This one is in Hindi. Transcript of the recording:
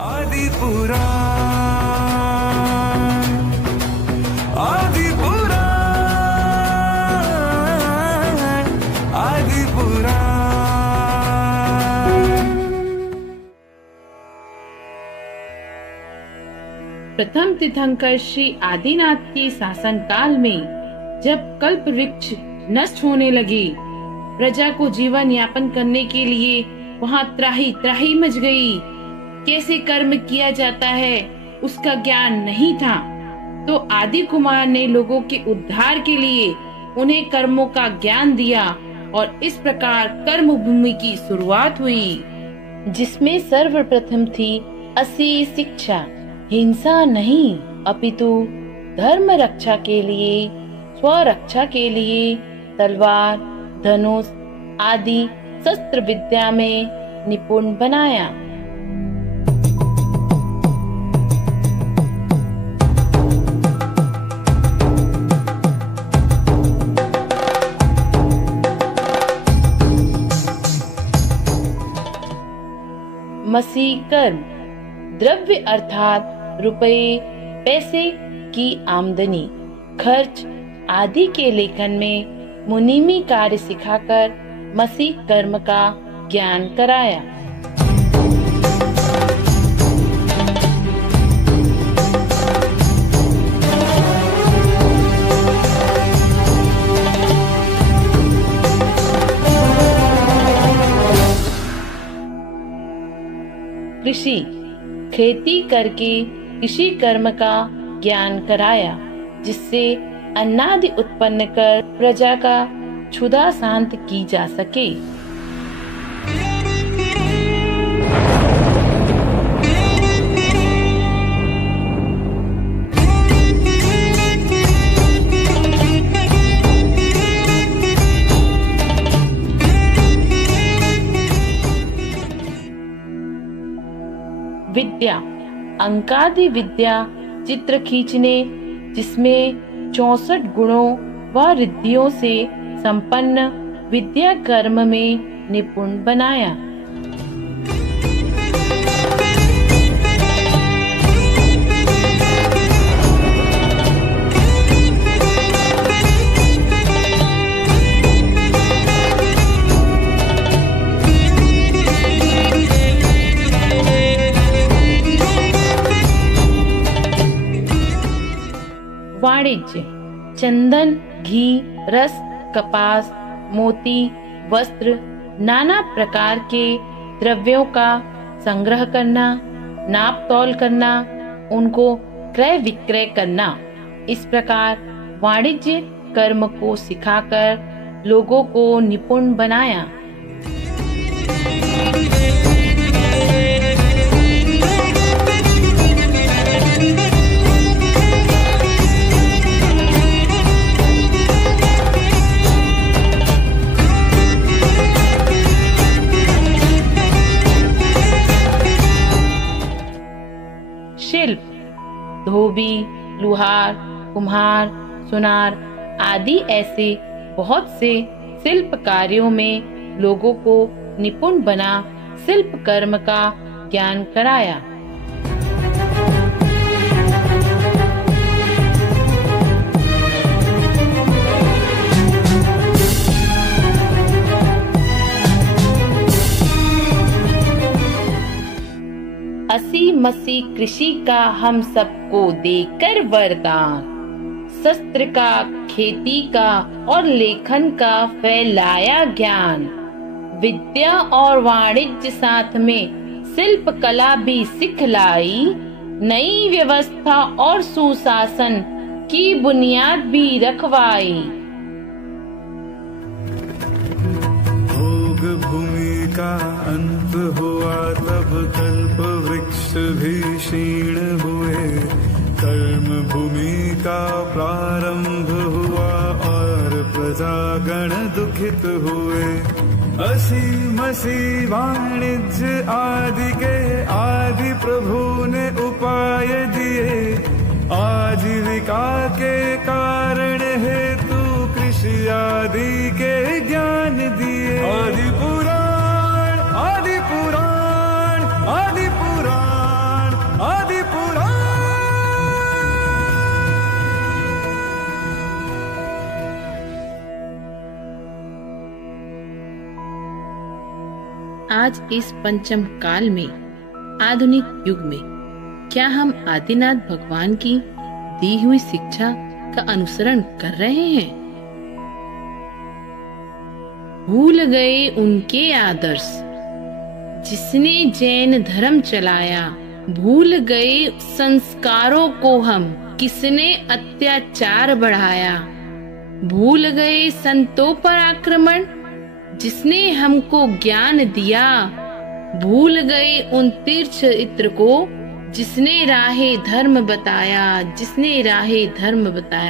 आदि पुराण, आदि पुराण, आदि पुराण। प्रथम तीर्थंकर श्री आदिनाथ के शासन काल में जब कल्प वृक्ष नष्ट होने लगे, प्रजा को जीवन यापन करने के लिए वहाँ त्राही त्राही मच गई। कैसे कर्म किया जाता है उसका ज्ञान नहीं था, तो आदि कुमार ने लोगों के उद्धार के लिए उन्हें कर्मों का ज्ञान दिया और इस प्रकार कर्म भूमि की शुरुआत हुई, जिसमें सर्वप्रथम थी असी शिक्षा। हिंसा नहीं अपितु धर्म रक्षा के लिए, स्वरक्षा के लिए तलवार, धनुष आदि शस्त्र विद्या में निपुण बनाया। मसी कर्म द्रव्य अर्थात रुपए पैसे की आमदनी खर्च आदि के लेखन में मुनीमी कार्य सिखाकर मसी कर्म का ज्ञान कराया। कृषि खेती करके कृषि कर्म का ज्ञान कराया, जिससे अन्नादि उत्पन्न कर प्रजा का क्षुधा शांत की जा सके। विद्या अंकादि विद्या चित्र खींचने, जिसमें 64 गुणों व रिद्धियों से संपन्न विद्या कर्म में निपुण बनाया। वाणिज्य चंदन, घी, रस, कपास, मोती, वस्त्र, नाना प्रकार के द्रव्यों का संग्रह करना, नाप तौल करना, उनको क्रय विक्रय करना। इस प्रकार वाणिज्य कर्म को सिखाकर लोगों को निपुण बनाया। शिल्प धोबी, लुहार, कुम्हार, सुनार आदि ऐसे बहुत से शिल्प कार्यों में लोगों को निपुण बना शिल्प कर्म का ज्ञान कराया। असी मसी कृषि का हम सबको देकर वरदान, शस्त्र का, खेती का और लेखन का फैलाया ज्ञान, विद्या और वाणिज्य साथ में शिल्प कला भी सिखलाई, नई व्यवस्था और सुशासन की बुनियाद भी रखवाई। भोग भूमि का अंत हुआ तब कल्प वृक्ष भी क्षीण हुए, कर्म भूमि का प्रारंभ हुआ और प्रजागण दुखित हुए। असी मसी वाणिज्य आदि के आदि प्रभु ने उपाय दिए, आजीविका के कारण हेतु कृषि आदि के ज्ञान दिए। आदि पुराण, आदि पुराण, आदि पुराण। आज इस पंचम काल में, आधुनिक युग में, क्या हम आदिनाथ भगवान की दी हुई शिक्षा का अनुसरण कर रहे हैं? भूल गए उनके आदर्श जिसने जैन धर्म चलाया, भूल गए संस्कारों को हम किसने अत्याचार बढ़ाया, भूल गए संतों पर आक्रमण जिसने हमको ज्ञान दिया, भूल गए उन तीर्थ इत्र को जिसने राहे धर्म बताया, जिसने राहे धर्म बताया।